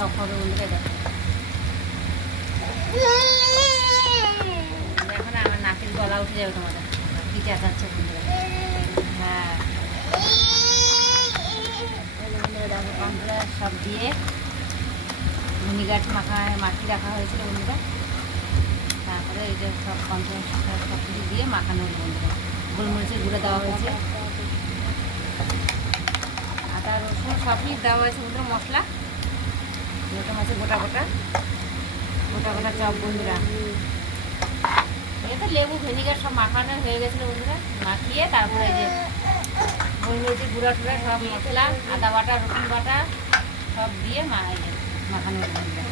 Chop হবে বন্ধুরা। দেখো এখন আমার নাকের গলা উঠে যাবে তোমাদের, কি চেঁচাচ্ছে বন্ধুরা। হ্যাঁ বন্ধুরা দেখো কর্নফ্লাওয়ার সব দিয়ে ভিনিগার মাখিয়ে রাখা হয়েছিল বন্ধুরা। তারপরে এই যে সব কর্নফ্লাওয়ার সব কিছু দিয়ে মাখানো হলো বন্ধুরা। গোলমরিচের গুঁড়ো দেওয়া হয়েছে, আদা রসুন সব কিছু দেওয়া হয়েছে বন্ধুরা। মশলা লোটা মাছের গোটা গোটা গোটা গোটা চপ বন্ধুরা। তো লেবু ভিনিগার সব মাখানো হয়ে গেছিলো বন্ধুরা। মাখিয়ে তারপরে এই যে গোলমরিচের গুঁড়া টুড়া সব মশলা আদা বাটা রসুন বাটা সব দিয়ে মাখানো বন্ধুরা।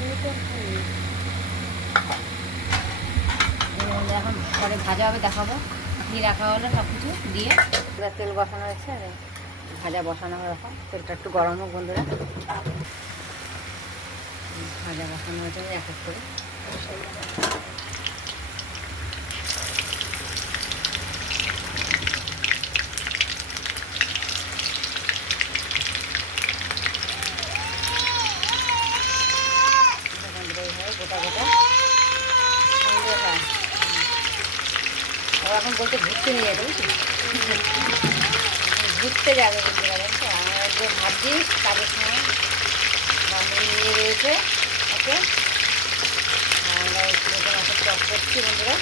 এখন পরে ভাজা হবে দেখাবো। ঘি রাখা হলো সব কিছু দিয়ে, তেল বসানো হয়েছে, ভাজা বসানো হবে। এখন তেলটা একটু গরম হোক বন্ধুরা। ভাজা বসানো হয়েছে এক এক করে। গোটা গোটা এখন বলতে ঘুরতে নিয়ে যাবে, বুঝলি ঘুরতে যাবে বলতে পারেন। তো আমরা যে ভাবছি কাজের সময় বান্ধবী নিয়ে রয়েছে ওকে, আমরা লোকে মাছের চপ করছি বন্ধুরা।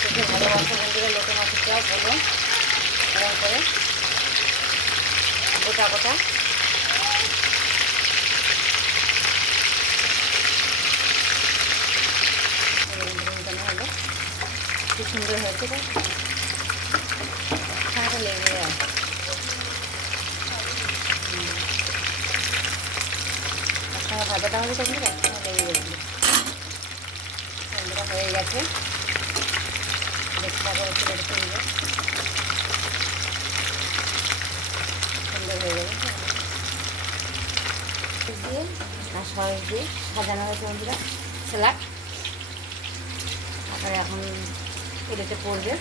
খেতে ভালোবাসে বন্ধুরা লোকে মাছের চপ বলো এরকম করে গোটা গোটা। হলো কি সুন্দর হয়েছে, ছাড়া লেগে যায়। একসঙ্গে ভাজাটা হবে তখন একসঙ্গে লেগে গেছিলো বন্ধুরা। হয়ে গেছে দেখতে পাবো সুন্দর সুন্দর সুন্দর হয়ে যাবে দিয়ে আর সস দিয়ে সাজানো হয়েছে বন্ধুরা। স্যালাড তারপরে এখন প্লেটে পড়বে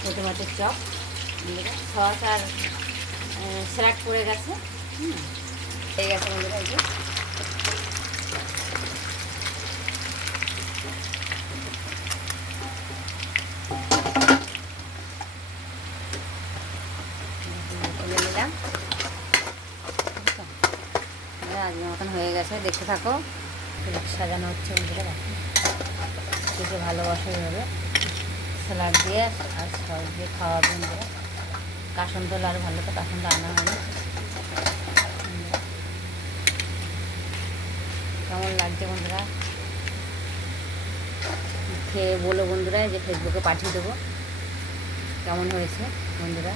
ছোটো মাছের চপ বন্ধুরা। সস আর স্যালাড পড়ে গেছে, হয়ে গেছে বন্ধুরা। এই যে নিলাম আজকের মতন হয়ে গেছে। দেখতে থাকো সাজানো হচ্ছে বন্ধুরা। খেতে ভালোবাসা হবে স্যালাড দিয়ে আর সস দিয়ে খাওয়া বন্ধুরা। কাসন্দ হলে আরও ভালো, তো কাসন্দ আনা হয়নি। কেমন লাগছে বন্ধুরা খেয়ে বলো বন্ধুরা, যে ফেসবুকে পাঠিয়ে দেবো কেমন হয়েছে বন্ধুরা।